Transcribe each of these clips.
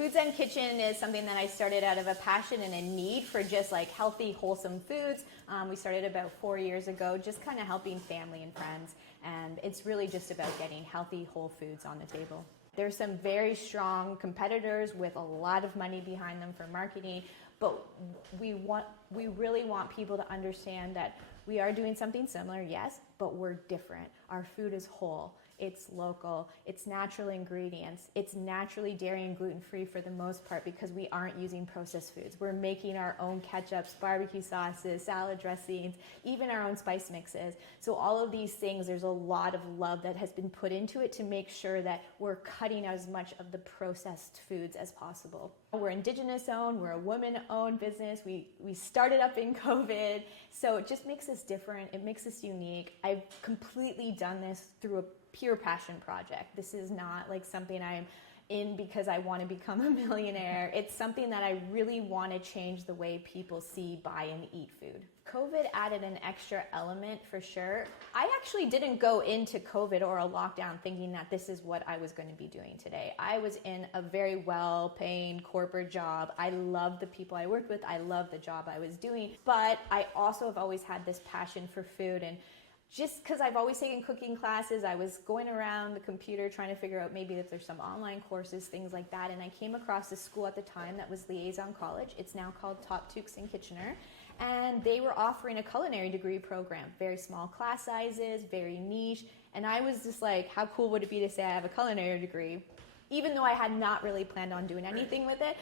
FoodZen Kitchen is something that I started out of a passion and a need for just like healthy, wholesome foods. We started about 4 years ago, just kind of helping family and friends. And it's really just about getting healthy, whole foods on the table. There's some very strong competitors with a lot of money behind them for marketing, but we really want people to understand that we are doing something similar, yes, but we're different. Our food is whole, it's local, it's natural ingredients, it's naturally dairy and gluten-free for the most part because we aren't using processed foods. We're making our own ketchups, barbecue sauces, salad dressings, even our own spice mixes. So all of these things, there's a lot of love that has been put into it to make sure that we're cutting out as much of the processed foods as possible. We're Indigenous-owned, we're a woman-owned business. We started up in COVID, so it just makes us different, it makes us unique. I've completely done this through a pure passion project. This is not like something I'm in because I want to become a millionaire. It's something that I really want to change the way people see, buy, and eat food. COVID added an extra element for sure. I actually didn't go into COVID or a lockdown thinking that this is what I was going to be doing today. I was in a very well-paying corporate job. I loved the people I worked with. I loved the job I was doing. But I also have always had this passion for food, and just because I've always taken cooking classes, I was going around the computer trying to figure out maybe if there's some online courses, things like that, and I came across a school at the time that was Liaison College. It's now called FoodZen Kitchen, and they were offering a culinary degree program. Very small class sizes, very niche, and I was just like, how cool would it be to say I have a culinary degree? Even though I had not really planned on doing anything with it.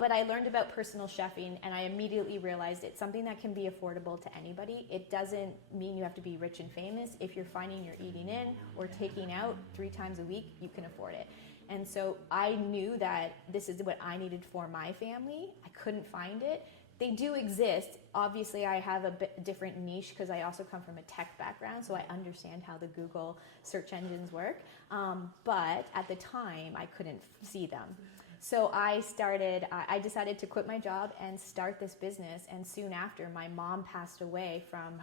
But I learned about personal chefing, and I immediately realized it's something that can be affordable to anybody. It doesn't mean you have to be rich and famous. If you're finding you're eating in or taking out 3 times a week, you can afford it. And so I knew that this is what I needed for my family. I couldn't find it. They do exist. Obviously, I have a bit different niche because I also come from a tech background, so I understand how the Google search engines work. But at the time, I couldn't see them. So I decided to quit my job and start this business. And soon after, my mom passed away from,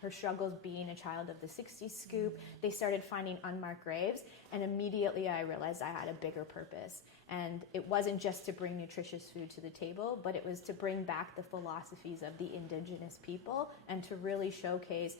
her struggles being a child of the 60s scoop. They started finding unmarked graves, and immediately I realized I had a bigger purpose. And it wasn't just to bring nutritious food to the table, but it was to bring back the philosophies of the Indigenous people and to really showcase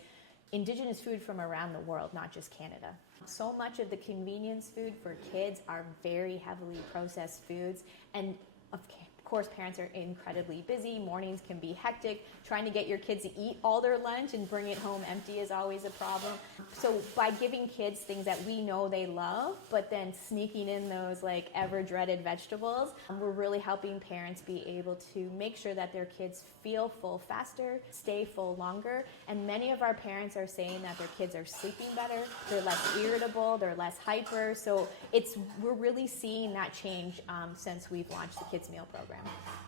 Indigenous food from around the world, not just Canada. So much of the convenience food for kids are very heavily processed foods, and of course parents are incredibly busy. Mornings can be hectic. Trying to get your kids to eat all their lunch and bring it home empty is always a problem. So by giving kids things that we know they love, but then sneaking in those like ever dreaded vegetables, we're really helping parents be able to make sure that their kids feel full faster, stay full longer. And many of our parents are saying that their kids are sleeping better, they're less irritable, they're less hyper. So we're really seeing that change since we've launched the Kids Meal Program.